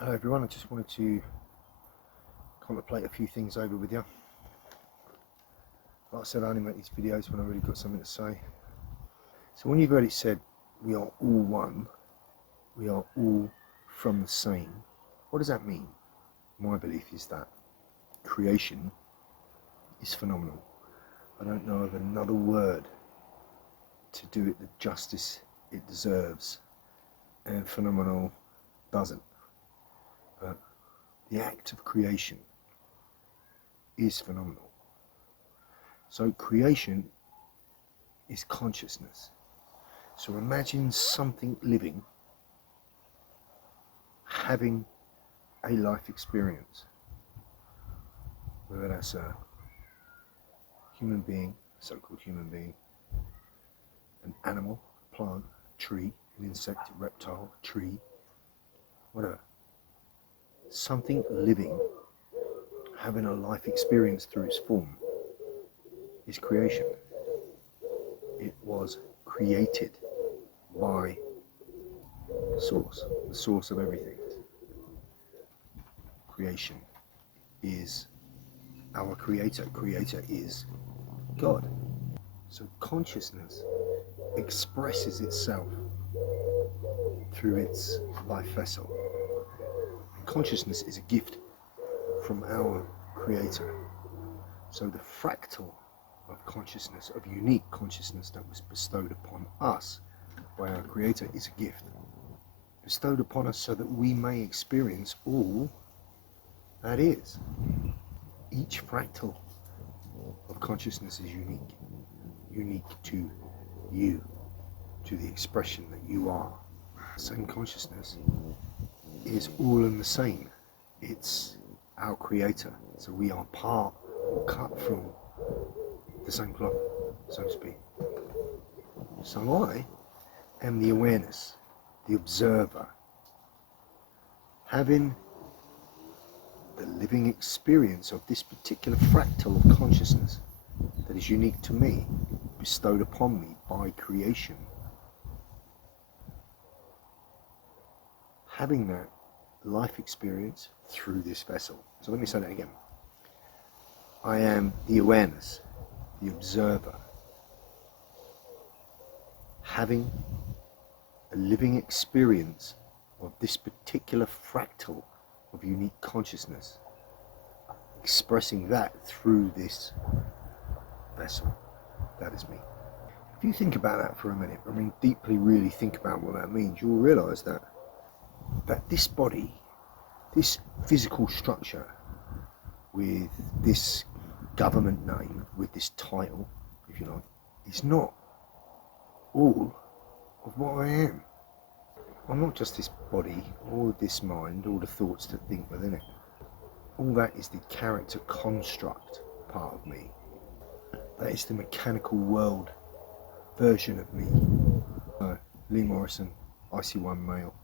Hello everyone, I just wanted to contemplate a few things over with you. Like I said, I only make these videos when I really got something to say. So when you've heard it said, we are all one, we are all from the same, what does that mean? My belief is that creation is phenomenal. I don't know of another word to do it the justice it deserves, and phenomenal doesn't. But the act of creation is phenomenal. So creation is consciousness. So imagine something living having a life experience, whether that's a human being, so-called human being, an animal, a plant, a tree, an insect, a reptile, a tree, whatever. Something living having a life experience through its form is creation. It was created by Source, the source of everything. Creation is our creator. Creator is God. So consciousness expresses itself through its life vessel. And consciousness is a gift from our creator. So the fractal of consciousness, of unique consciousness that was bestowed upon us by our creator, is a gift bestowed upon us so that we may experience all that is. Each fractal of consciousness is unique to you, to the expression that you are. Same consciousness is all in the same. It's our creator. So we are part or cut from the same cloth, so to speak. So I am the awareness, the observer, having the living experience of this particular fractal of consciousness that is unique to me, bestowed upon me by creation. Having that life experience through this vessel. So let me say that again. I am the awareness, the observer, having a living experience of this particular fractal of unique consciousness, expressing that through this vessel. That is me. If you think about that for a minute, deeply really think about what that means, you'll realize that this body, this physical structure, with this government name, with this title, if you like, is not all of what I am. I'm not just this body, or this mind, all the thoughts that think within it. All that is the character construct part of me. That is the mechanical world version of me. Lee Morrison, IC1 male,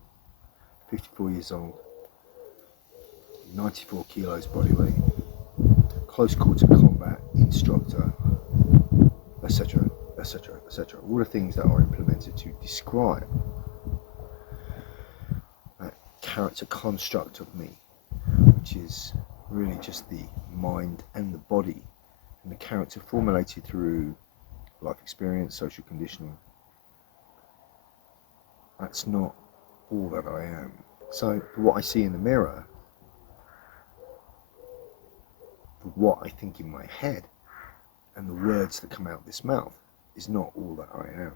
54 years old, 94 kilos body weight, close quarter combat instructor, etc., etc., etc. All the things that are implemented to describe that character construct of me, which is really just the mind and the body, and the character formulated through life experience, social conditioning. That's not all that I am. So what I see in the mirror, what I think in my head, and the words that come out of this mouth is not all that I am.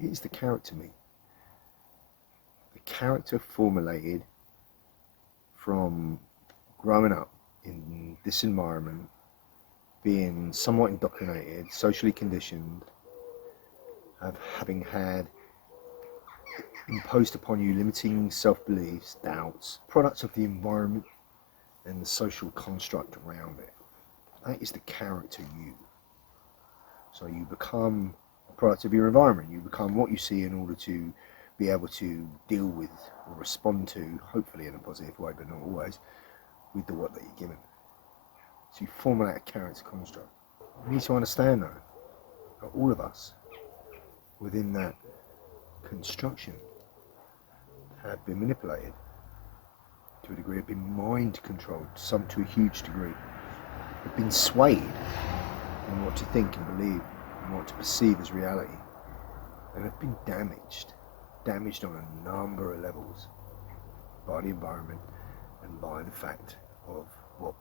It is the character me. The character formulated from growing up in this environment, being somewhat indoctrinated, socially conditioned, of having had imposed upon you limiting self-beliefs, doubts, products of the environment and the social construct around it. That is the character you. So you become a product of your environment. You become what you see in order to be able to deal with or respond to, hopefully in a positive way, but not always, with the what that you're given. So you formulate a character construct. You need to understand though, that all of us within that construction have been manipulated. to a degree, have been mind controlled, some to a huge degree, have been swayed in what to think and believe and what to perceive as reality, and have been damaged on a number of levels by the environment and by the fact of what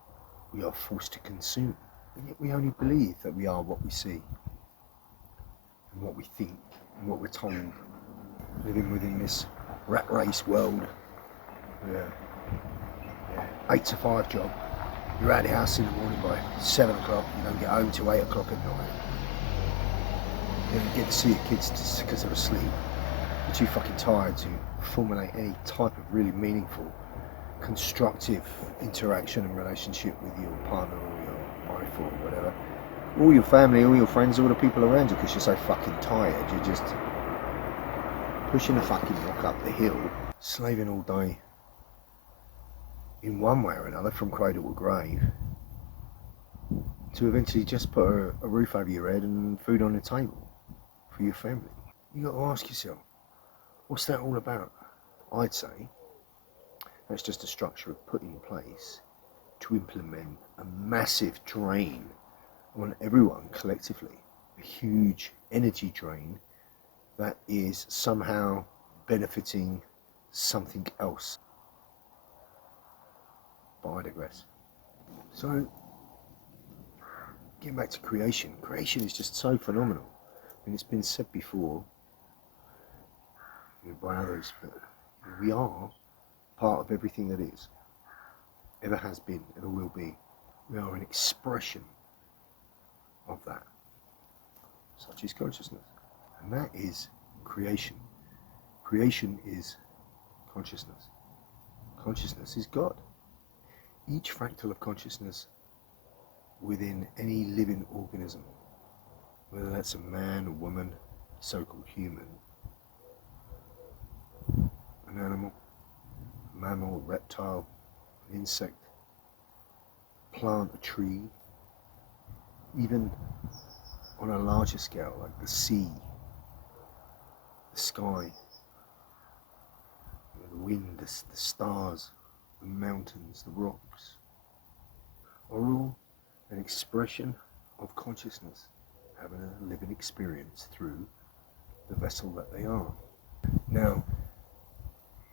we are forced to consume. And yet we only believe that we are what we see and what we think and what we're told, living within this rat race world. Yeah. 8 to 5 job. You're out of the house in the morning by 7 o'clock, you don't get home till 8 o'clock at night. You don't get to see your kids just because they're asleep. You're too fucking tired to formulate any type of really meaningful, constructive interaction and relationship with your partner or your wife or whatever. All your family, all your friends, all the people around you, because you're so fucking tired. You're just pushing a fucking rock up the hill, slaving all day in one way or another, from cradle to grave, to eventually just put a roof over your head and food on the table for your family. You got to ask yourself, what's that all about? I'd say that's just a structure put in place to implement a massive drain on everyone collectively, a huge energy drain that is somehow benefiting something else. But I digress. So, getting back to creation. Creation is just so phenomenal. And it's been said before, by others, but we are part of everything that is, ever has been, ever will be. We are an expression of that, such is consciousness. And that is creation. Creation is consciousness. Consciousness is God. Each fractal of consciousness within any living organism, whether that's a man, a woman, so-called human, an animal, a mammal, a reptile, an insect, a plant, a tree, even on a larger scale like the sea, the sky, the wind, the stars, the mountains, the rocks, are all an expression of consciousness having a living experience through the vessel that they are. Now,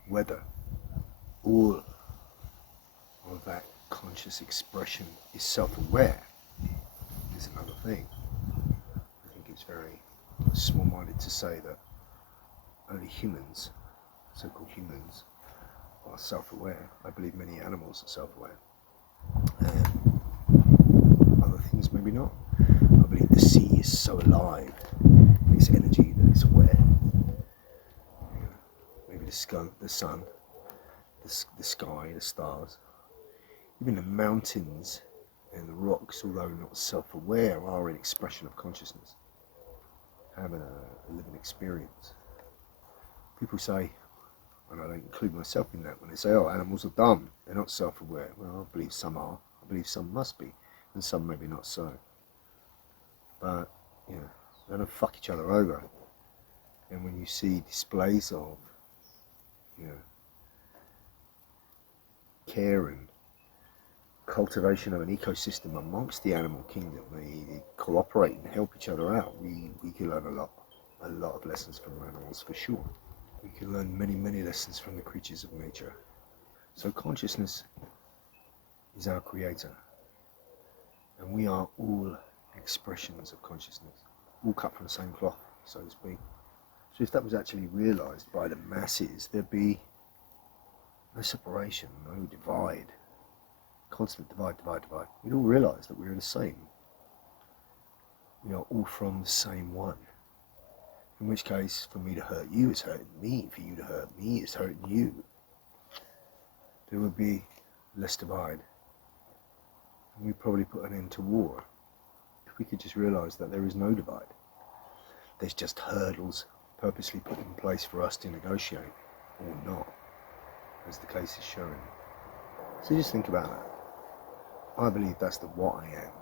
whether all of that conscious expression is self-aware is another thing. I think it's very small-minded to say that only humans, so-called humans, are self-aware. I believe many animals are self-aware, and other things maybe not. I believe the sea is so alive, its energy, that it's aware. Maybe the sun, the sky, the stars, even the mountains and the rocks, although not self-aware, are an expression of consciousness, having a living experience. People say, and I don't include myself in that, when they say, oh, animals are dumb, they're not self-aware. Well, I believe some are, I believe some must be, and some maybe not so. But, yeah, they don't fuck each other over. And when you see displays of, care and cultivation of an ecosystem amongst the animal kingdom, they cooperate and help each other out. We can learn a lot of lessons from animals for sure. We can learn many lessons from the creatures of nature. So consciousness is our creator, and we are all expressions of consciousness, all cut from the same cloth, so to speak. So if that was actually realized by the masses, there'd be no separation, no divide, constant divide. We'd all realize that we're the same. We are all from the same one. In which case, for me to hurt you is hurting me, for you to hurt me is hurting you. There would be less divide. And we'd probably put an end to war if we could just realize that there is no divide. There's just hurdles purposely put in place for us to negotiate, or not, as the case is showing. So just think about that. I believe that's the what I am.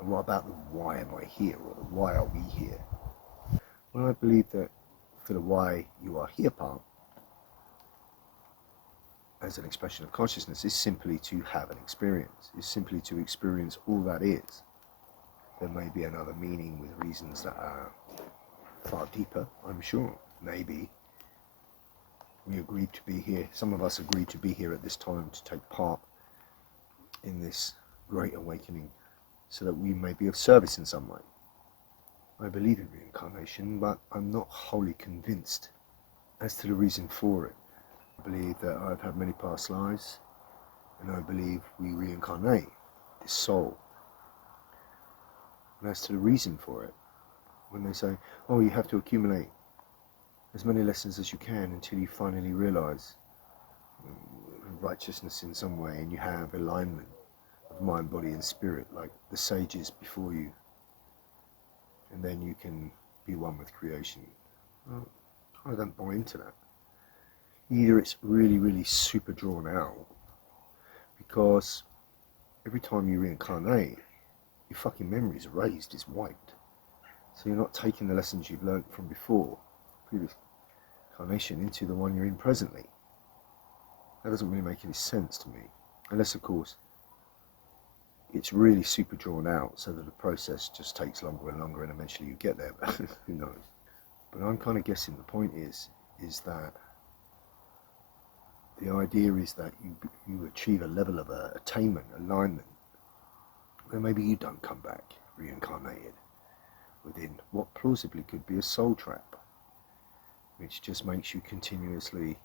And what about the why am I here, or the why are we here? Well, I believe that for the why you are here part, as an expression of consciousness is simply to have an experience, is simply to experience all that is. There may be another meaning with reasons that are far deeper, I'm sure. Maybe we agreed to be here, some of us agreed to be here at this time to take part in this great awakening so that we may be of service in some way. I believe in reincarnation, but I'm not wholly convinced as to the reason for it. I believe that I've had many past lives, and I believe we reincarnate this soul. And as to the reason for it, when they say, oh, you have to accumulate as many lessons as you can until you finally realize righteousness in some way, and you have alignment of mind, body and spirit like the sages before you, and then you can be one with creation. Well, I don't buy into that. Either it's really, really super drawn out, because every time you reincarnate, your fucking memory is erased, it's wiped. So you're not taking the lessons you've learned from before, previous incarnation, into the one you're in presently. That doesn't really make any sense to me. Unless, of course, it's really super drawn out so that the process just takes longer and longer and eventually you get there. But who knows? But I'm kind of guessing the point is that the idea is that you achieve a level of attainment, alignment, where maybe you don't come back reincarnated within what plausibly could be a soul trap, which just makes you continuously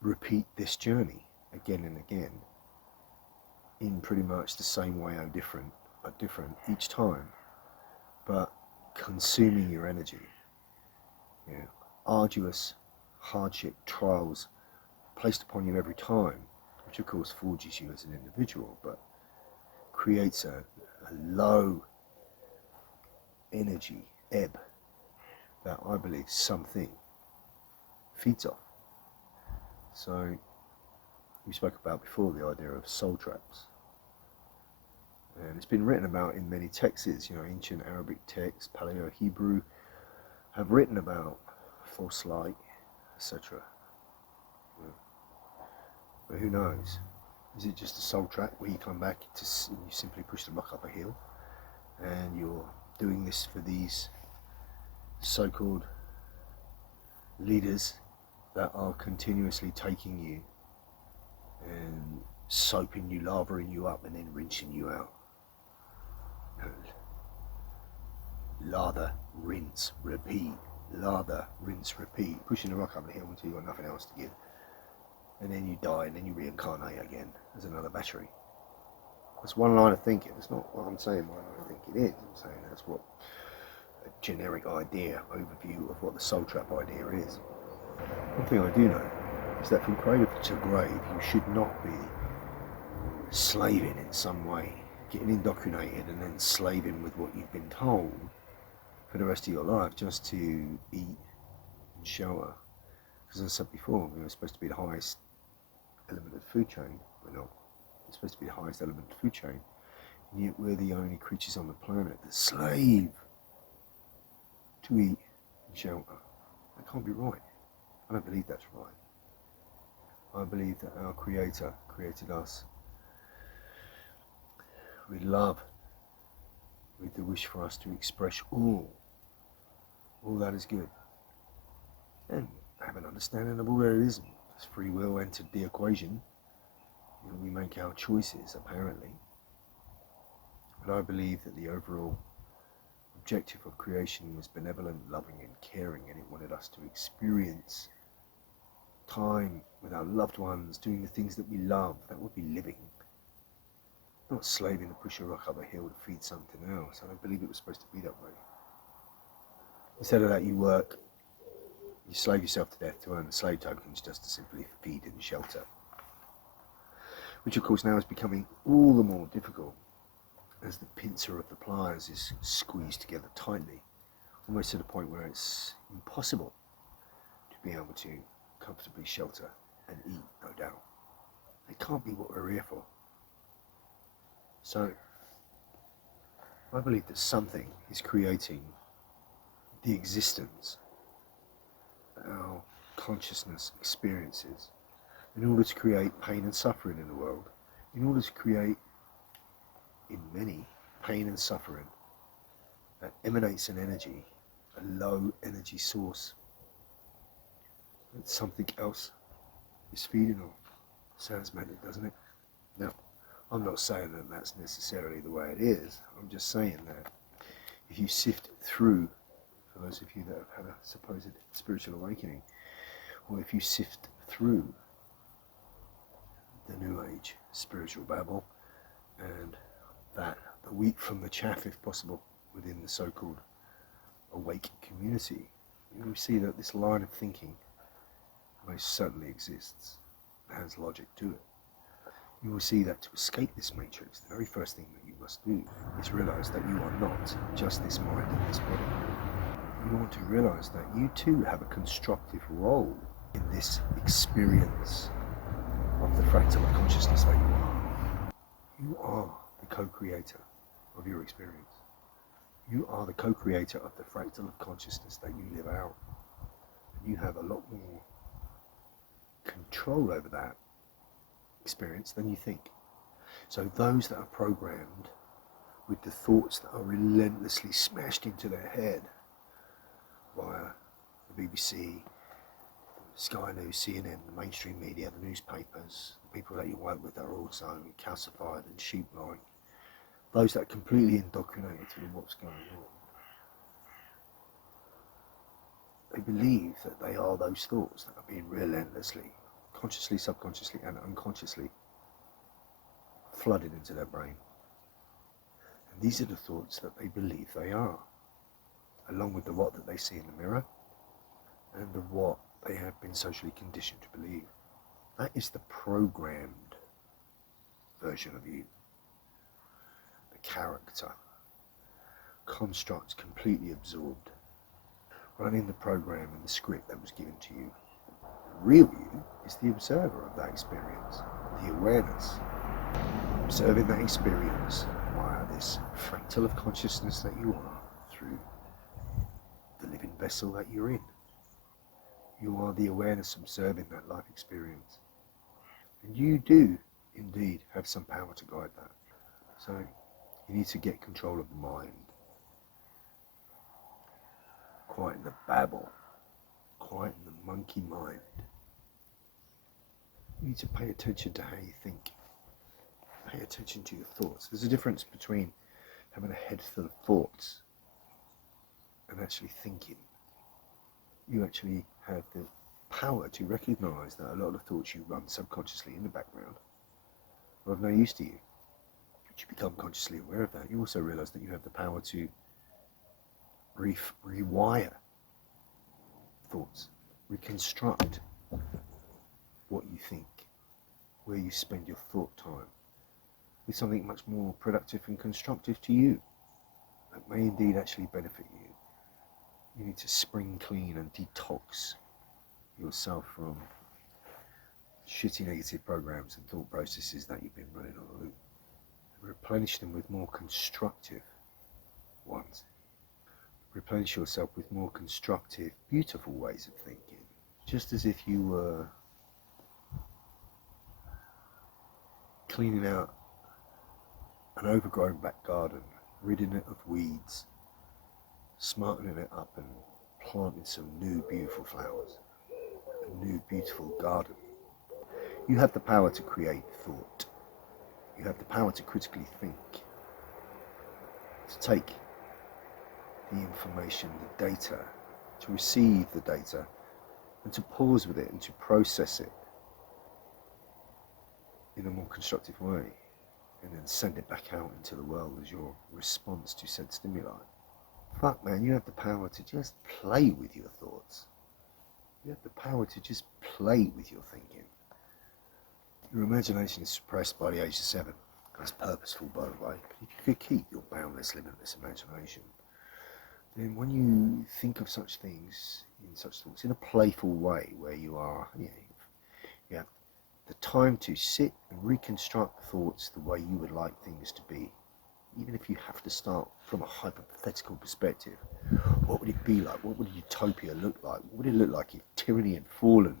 repeat this journey again and again in pretty much the same way, different each time, but consuming your energy. You know, arduous hardship, trials placed upon you every time, which of course forges you as an individual, but creates a low energy ebb that I believe something feeds off. So we spoke about before the idea of soul traps, and it's been written about in many texts. You know, ancient Arabic texts, Paleo-Hebrew have written about false light, etc. But who knows? Is it just a soul trap where you come back to you simply push the rock up a hill, and you're doing this for these so-called leaders that are continuously taking you and soaping you, lavering you up, and then rinsing you out? Lather, rinse, repeat. Lather, rinse, repeat. Pushing the rock up the hill until you've got nothing else to give. And then you die, and then you reincarnate again as another battery. That's one line of thinking. It's not what I'm saying one line of thinking is. I'm saying that's what a generic idea, overview of what the soul trap idea is. One thing I do know is that from cradle to grave, you should not be slaving in some way, getting indoctrinated and then slaving with what you've been told for the rest of your life just to eat and shelter. Because as I said before, we're supposed to be the highest element of the food chain. We're not. We're supposed to be the highest element of the food chain, and yet we're the only creatures on the planet that slave to eat and shelter. That can't be right. I don't believe that's right. I believe that our Creator created us with love, with the wish for us to express all that is good, and have an understanding of all that it isn't. As free will entered the equation, you know, we make our choices apparently. But I believe that the overall objective of creation was benevolent, loving and caring, and it wanted us to experience time with our loved ones, doing the things that we love. That would be living, not slaving to push a rock up a hill to feed something else. I don't believe it was supposed to be that way. Instead of that, you work, you slave yourself to death to earn the slave tokens just to simply feed and shelter, which of course now is becoming all the more difficult as the pincer of the pliers is squeezed together tightly, almost to the point where it's impossible to be able to comfortably shelter and eat, no doubt. It can't be what we're here for. So I believe that something is creating the existence, our consciousness experiences, in order to create pain and suffering in the world, in order to create in many pain and suffering that emanates an energy, a low energy source that something else is feeding off. Sounds magic, doesn't it? Now, I'm not saying that that's necessarily the way it is. I'm just saying that if you sift through, for those of you that have had a supposed spiritual awakening, or if you sift through the New Age spiritual babble and the wheat from the chaff, if possible, within the so-called awake community, you see that this line of thinking most certainly exists, has logic to it. You will see that to escape this matrix, the very first thing that you must do is realize that you are not just this mind and this body. You want to realize that you too have a constructive role in this experience of the fractal of consciousness that you are. You are the co-creator of your experience. You are the co-creator of the fractal of consciousness that you live out. You have a lot more control over that experience than you think. So those that are programmed with the thoughts that are relentlessly smashed into their head via the BBC, Sky News, CNN, the mainstream media, the newspapers, the people that you work with are also calcified and sheep-like. Those that are completely indoctrinated through what's going on. They believe that they are those thoughts that are being relentlessly, consciously, subconsciously and unconsciously flooded into their brain. And these are the thoughts that they believe they are, along with the what that they see in the mirror and the what they have been socially conditioned to believe. That is the programmed version of you. The character, construct completely absorbed, running the program and the script that was given to you. The real you is the observer of that experience, the awareness, observing that experience via this fractal of consciousness that you are through the living vessel that you're in. You are the awareness observing that life experience. And you do indeed have some power to guide that. So you need to get control of the mind. Quieten the babble. Quieten the monkey mind. You need to pay attention to how you think. Pay attention to your thoughts. There's a difference between having a head full of thoughts and actually thinking. You actually have the power to recognize that a lot of the thoughts you run subconsciously in the background are of no use to you. But you become consciously aware of that. You also realize that you have the power to rewire thoughts, reconstruct what you think, where you spend your thought time, with something much more productive and constructive to you that may indeed actually benefit you. You need to spring clean and detox yourself from shitty negative programs and thought processes that you've been running on a loop. Replenish them with more constructive ones. Replenish yourself with more constructive, beautiful ways of thinking. Just as if you were cleaning out an overgrown back garden, ridding it of weeds, smartening it up and planting some new beautiful flowers, a new beautiful garden. You have the power to create thought. You have the power to critically think, to take the information, the data, to receive the data, and to pause with it and to process it in a more constructive way, and then send it back out into the world as your response to said stimuli. Fuck man, you have the power to just play with your thoughts. You have the power to just play with your thinking. Your imagination is suppressed by the age of 7. That's purposeful, by the way. But if you could keep your boundless, limitless imagination, then when you think of such things, in such thoughts, in a playful way, where you are, you have the time to sit and reconstruct thoughts the way you would like things to be, even if you have to start from a hypothetical perspective, what would it be like? What would utopia look like? What would it look like if tyranny had fallen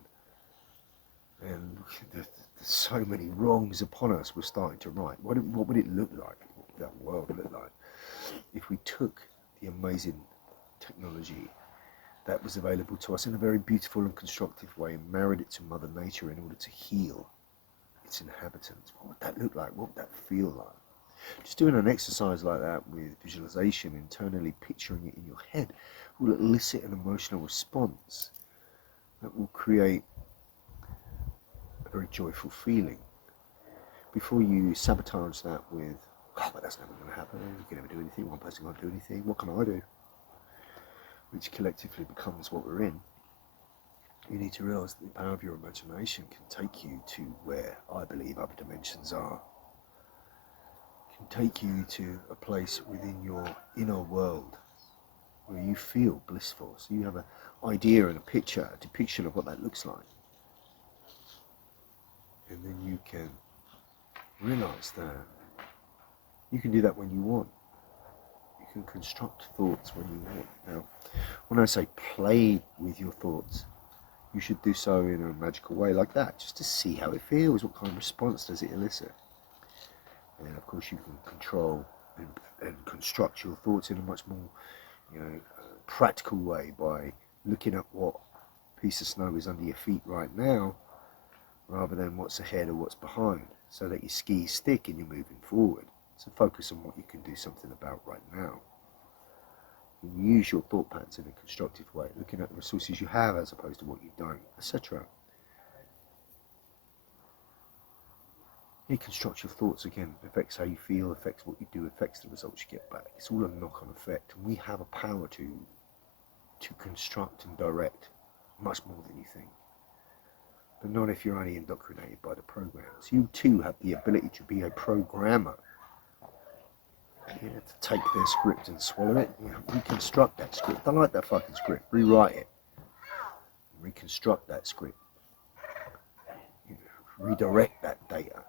and there's so many wrongs upon us we're starting to right? What would it look like? What would that world look like if we took the amazing technology that was available to us in a very beautiful and constructive way and married it to Mother Nature in order to heal its inhabitants? What would that look like? What would that feel like? Just doing an exercise like that with visualization, internally picturing it in your head, will elicit an emotional response that will create a very joyful feeling. Before you sabotage that with, oh, but that's never going to happen, you can never do anything, one person can't do anything, what can I do? Which collectively becomes what we're in. You need to realise that the power of your imagination can take you to where I believe other dimensions are. Can take you to a place within your inner world where you feel blissful. So you have an idea and a picture, a depiction of what that looks like. And then you can realise that you can do that when you want. You can construct thoughts when you want. Now, when I say play with your thoughts, you should do so in a magical way like that, just to see how it feels. What kind of response does it elicit? And of course, you can control and construct your thoughts in a much more, practical way by looking at what piece of snow is under your feet right now, rather than what's ahead or what's behind, so that your skis stick and you're moving forward. So focus on what you can do something about right now. You can use your thought patterns in a constructive way, looking at the resources you have as opposed to what you don't, etc. You construct your thoughts again, affects how you feel, affects what you do, affects the results you get back. It's all a knock-on effect, and we have a power to construct and direct much more than you think. But not if you're only indoctrinated by the programs. You too have the ability to be a programmer. You have to take their script and swallow it. Reconstruct that script. I like that fucking script. Rewrite it. Reconstruct that script. Redirect that data.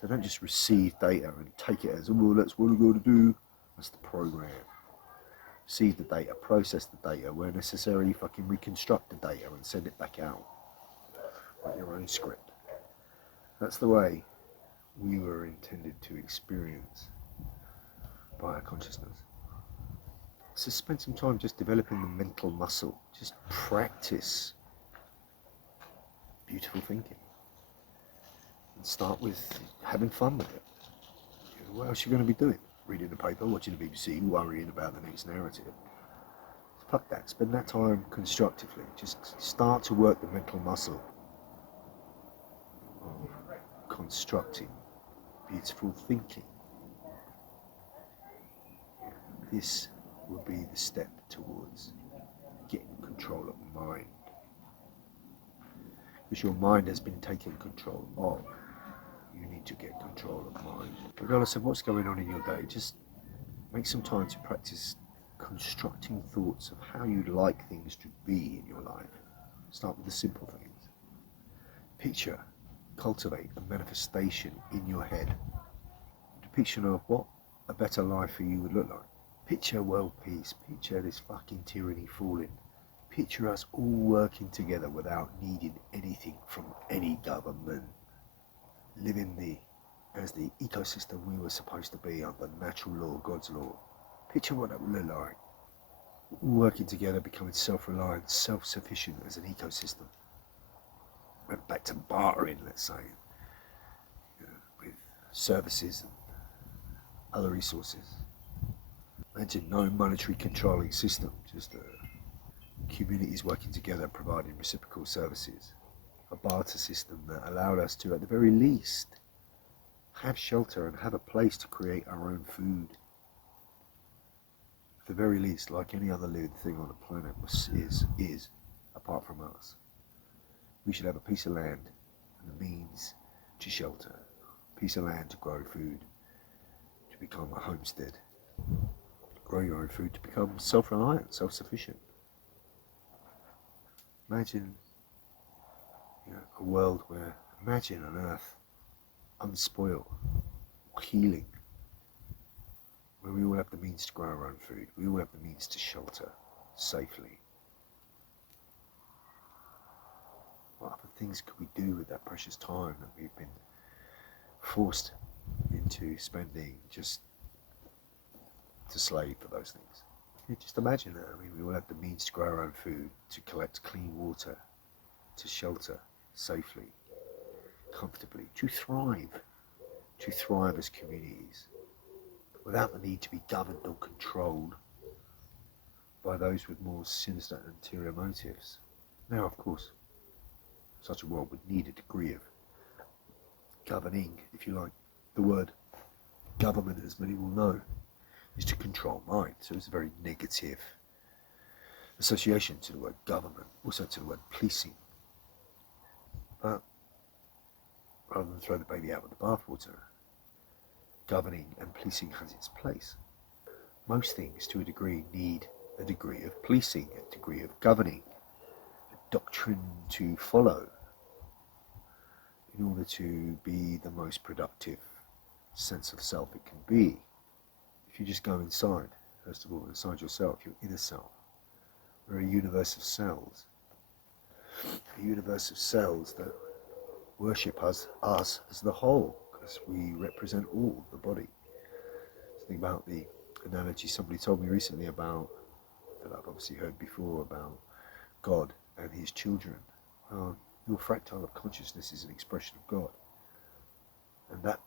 So don't just receive data and take it as, oh, that's what I've got to do. That's the program. Receive the data, process the data, where necessary, fucking reconstruct the data and send it back out. Like your own script. That's the way we were intended to experience by our consciousness. So spend some time just developing the mental muscle. Just practice beautiful thinking. And start with having fun with it. What else are you going to be doing? Reading the paper, watching the BBC, worrying about the next narrative. Fuck that. Spend that time constructively. Just start to work the mental muscle of constructing beautiful thinking. This will be the step towards getting control of mind. Because your mind has been taken control of. You need to get control of mind. Regardless of what's going on in your day, just make some time to practice constructing thoughts of how you'd like things to be in your life. Start with the simple things. Picture, cultivate a manifestation in your head. A depiction of what a better life for you would look like. Picture world peace. Picture this fucking tyranny falling. Picture us all working together without needing anything from any government. Living as the ecosystem we were supposed to be under natural law, God's law. Picture what that would look like. All working together, becoming self-reliant, self-sufficient as an ecosystem. Went back to bartering, let's say, with services and other resources. Imagine no monetary controlling system, just communities working together, providing reciprocal services. A barter system that allowed us to, at the very least, have shelter and have a place to create our own food. At the very least, like any other living thing on the planet is apart from us. We should have a piece of land and the means to shelter, a piece of land to grow food, to become a homestead, grow your own food, to become self-reliant, self-sufficient. Imagine a world where, imagine an earth unspoiled, healing, where we all have the means to grow our own food, we all have the means to shelter, safely? What other things could we do with that precious time that we've been forced into spending just to slave for those things? Yeah, just imagine that. I mean, we all have the means to grow our own food, to collect clean water, to shelter safely, comfortably, to thrive as communities, without the need to be governed or controlled by those with more sinister and ulterior motives. Now, of course, such a world would need a degree of governing, if you like. The word government, as many will know, is to control mind, so it's a very negative association to the word government, also to the word policing. But rather than throw the baby out with the bathwater, governing and policing has its place. Most things, to a degree, need a degree of policing, a degree of governing, a doctrine to follow in order to be the most productive sense of self it can be. If you just go inside, first of all, inside yourself, your inner self, we're a universe of cells. A universe of cells that worship us as the whole, because we represent all the body. Think about the analogy somebody told me recently about, that I've obviously heard before, about God and his children. Your fractal of consciousness is an expression of God, and that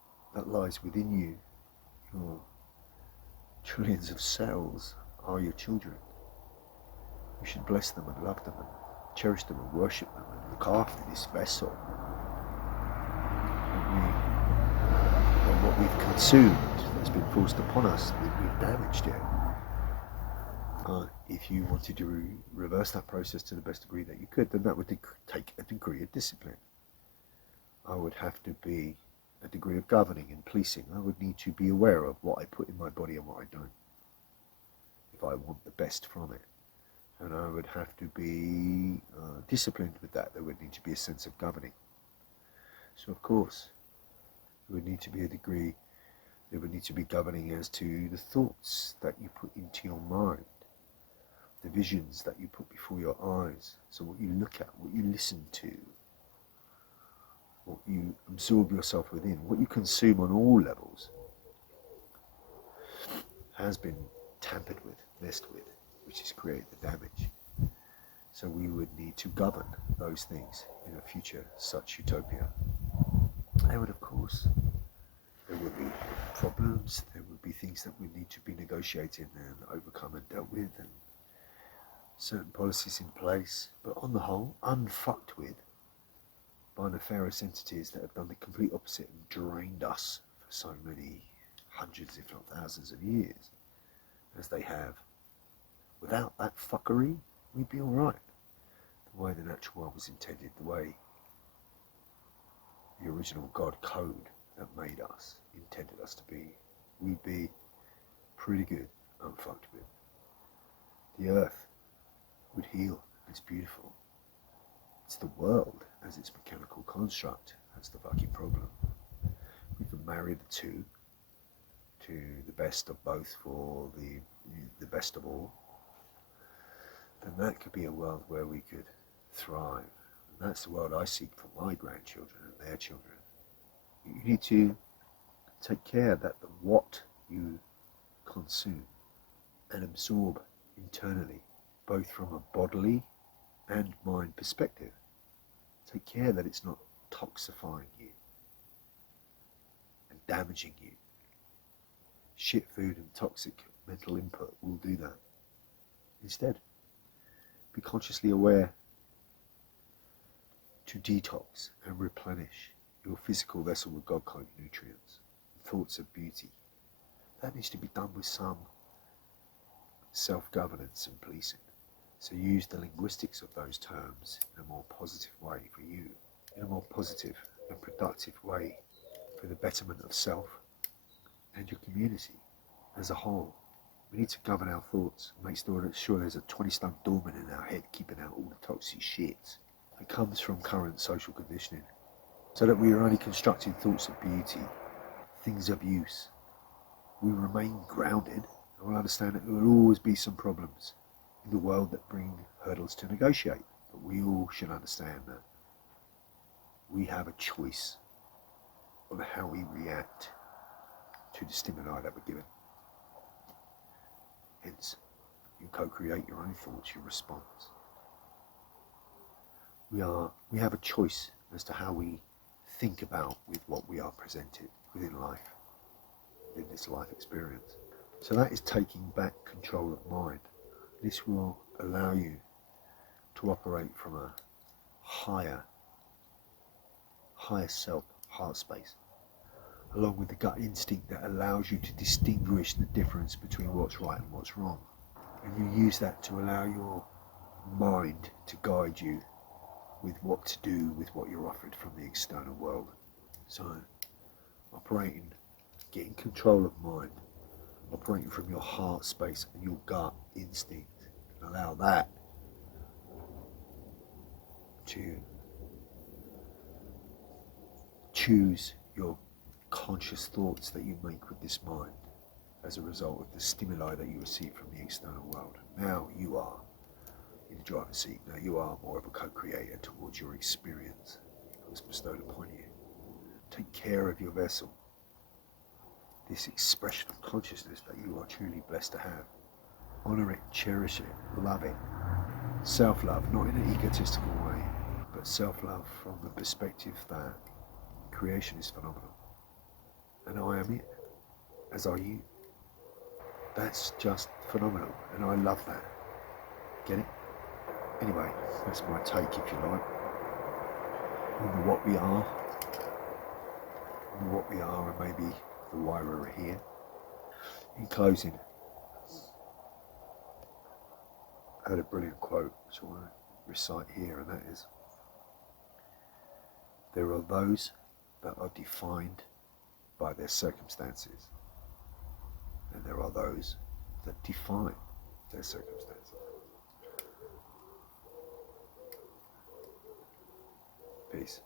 lies within you. Your trillions of cells are your children. You should bless them and love them and cherish them and worship them and look after this vessel. And what we've consumed that's been forced upon us, we've damaged it. If you wanted to reverse that process to the best degree that you could, then that would take a degree of discipline. I would have to be a degree of governing and policing. I would need to be aware of what I put in my body and what I don't, if I want the best from it. And I would have to be disciplined with that. There would need to be a sense of governing. So of course, there would need to be a degree, there would need to be governing as to the thoughts that you put into your mind, the visions that you put before your eyes. So what you look at, what you listen to, what you absorb yourself within, what you consume on all levels, has been tampered with, messed with, which has created the damage. So we would need to govern those things in a future such utopia. There would, of course, there would be problems, there would be things that would need to be negotiated and overcome and dealt with, and certain policies in place, but on the whole, unfucked with by nefarious entities that have done the complete opposite and drained us for so many hundreds, if not thousands of years, as they have. Without that fuckery, we'd be alright. The way the natural world was intended, the way the original God code that made us, intended us to be, we'd be pretty good unfucked with. The earth would heal. It's beautiful. It's the world as its mechanical construct. That's the fucking problem. We can marry the two to the best of both for the best of all. And that could be a world where we could thrive. And that's the world I seek for my grandchildren and their children. You need to take care that what you consume and absorb internally, both from a bodily and mind perspective, take care that it's not toxifying you and damaging you. Shit food and toxic mental input will do that. Instead, be consciously aware to detox and replenish your physical vessel with God-kind nutrients, thoughts of beauty. That needs to be done with some self-governance and policing. So use the linguistics of those terms in a more positive way for you, in a more positive and productive way for the betterment of self and your community as a whole. We need to govern our thoughts, make sure there's a 20-stone doorman in our head keeping out all the toxic shit that comes from current social conditioning, so that we are only constructing thoughts of beauty, things of use. We remain grounded, and we'll understand that there will always be some problems. in the world that bring hurdles to negotiate. But we all should understand that we have a choice on how we react to the stimuli that we're given. Hence, you co-create your own thoughts, your response. We have a choice as to how we think about with what we are presented within life, in this life experience. So that is taking back control of mind. This will allow you to operate from a higher self, heart space, along with the gut instinct that allows you to distinguish the difference between what's right and what's wrong. And you use that to allow your mind to guide you with what to do with what you're offered from the external world. So, operating, getting control of mind, operating from your heart space and your gut instinct, and allow that to choose your conscious thoughts that you make with this mind as a result of the stimuli that you receive from the external world. Now you are in the driver's seat. Now you are more of a co-creator towards your experience that was bestowed upon you. Take care of your vessel, this expression of consciousness that you are truly blessed to have. Honor it, cherish it, love it. Self-love, not in an egotistical way, but self-love from the perspective that creation is phenomenal. And I am it, as are you. That's just phenomenal, and I love that. Get it? Anyway, that's my take, if you like, on what we are, and maybe the why we're here. In closing, I had a brilliant quote which I want to recite here, and that is, there are those that are defined by their circumstances, and there are those that define their circumstances. Peace.